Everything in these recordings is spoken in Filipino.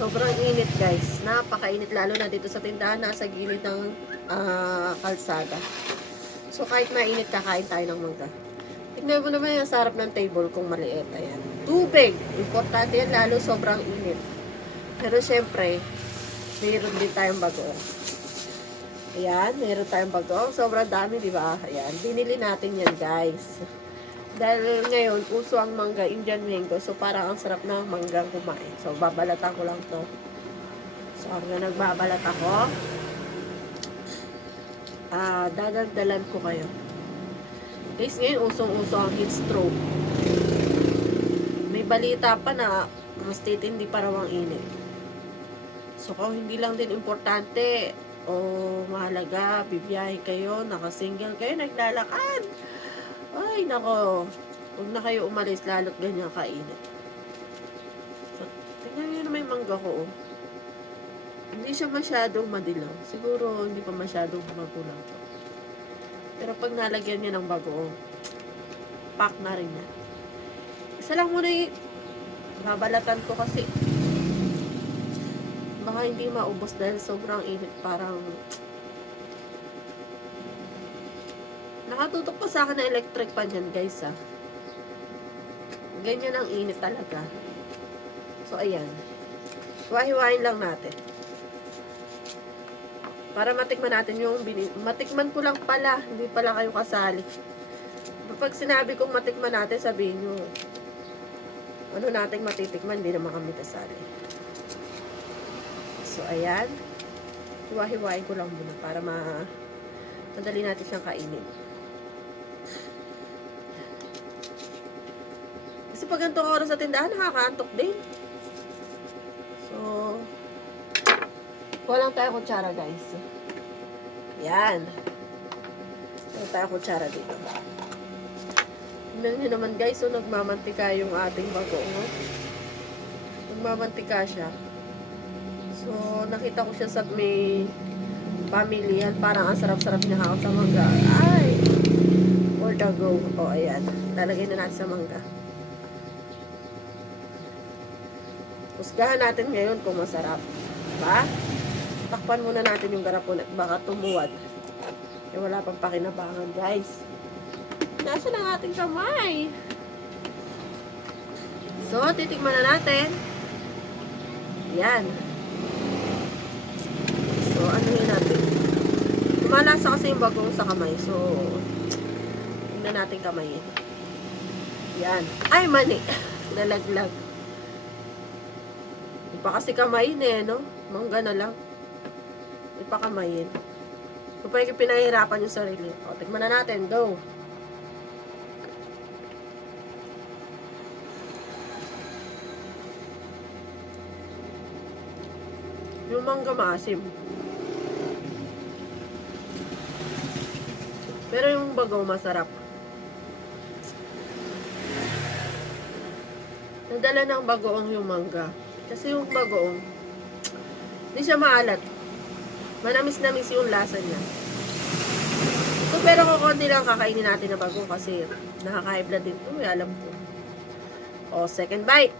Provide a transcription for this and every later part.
Sobrang init guys. Napakainit lalo na dito sa tindahan nasa gilid ng ah, kalsada. So kahit mainit kakain tayo ng mangga. Tignan mo naman yung sarap ng table kung maliit. Ayan. Tubig. Importante yan lalo sobrang init. Pero syempre, mayroon din tayong bago. Ayan, mayroon tayong bago. Sobrang dami, di ba? Ayan, binili natin yan guys. Dahil ngayon, uso ang mangga, Indian mango. So, parang ang sarap ng manggang kumain. So, babalatan ko lang to. So, hanggang nagbabalat ako, ah, dadaldalan ko kayo. Guys, ngayon, usong-uso ang heat stroke. May balita pa na mas titindi pa raw ang init. So, kung hindi lang din importante o mahalaga, bibiyahe kayo, nakasingle kayo, naglalakad. Ay, nako. Huwag na kayo umalis, lalo't ganyan kainit. So, tingnan nyo na may mangga ko, oh. Hindi siya masyadong madilaw. Siguro, hindi pa masyadong magulang to. Pero pag nalagyan niya ng bago, oh, pack na rin yan. Isa lang muna yung babalatan ko kasi baka hindi maubos dahil sobrang init. Parang nakatutok pa sa akin na electric pan yan guys ah. Ganyan ang init talaga. So ayan. Wahiwain lang natin. Para matikman natin yung bini- matikman ko lang pala, hindi pala kayo kasali. Pag sinabi kong matikman natin, sabihin nyo, ano nating matitikman, hindi naman kami kasali. So, ayan. Hiwa-hiwain ko lang muna para ma madali natin siyang kainin. Kasi pag ganitong oras sa tindahan, nakakaantok din. So, walang tayo kutsara, guys. Yan. Walang tayo kutsara dito. Tignan nyo naman, guys. So, nagmamantika yung ating bago. No? Nagmamantika siya. So, nakita ko siya sa may pamilyan. Parang ang sarap-sarap niya hawak sa mangga. Ay! Where to go? O, ayan. Lalagay na natin sa mangga. Husgahan natin ngayon kung masarap. Diba? Takpan muna natin yung garapon at baka tumuwad. Eh, wala pang pakinabangan, guys. Nasaan ang ating kamay? So, titikman na natin. Yan. So, ano yun natin? Malasa kasi yung bagong sa kamay. So, tingnan natin kamayin. Yan. Ay, mani. Nalaglag. Di pa kamayin eh, no? Mangga na lang. Di pa kamayin. Kung pa yung pinahirapan yung sarili. O, tignan na natin. Go. Yung mangga maasim. Pero yung bago masarap. Nadala ng bagoong yung mangga. Kasi yung bagoong, hindi siya maalat. Manamis-namis yung lasa niya. So, pero kung konti lang kakainin natin na bago kasi nakaka-high blood din to, eh, alam ko. O, second bite.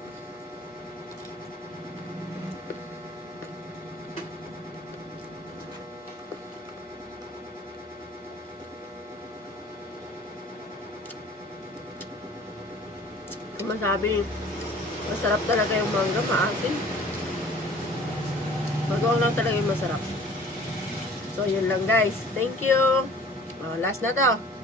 Masabi, masarap talaga yung mangga, maasim. Bagong lang talaga yung masarap. So, yun lang guys. Thank you. Oh, last na to.